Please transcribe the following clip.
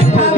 Thank you.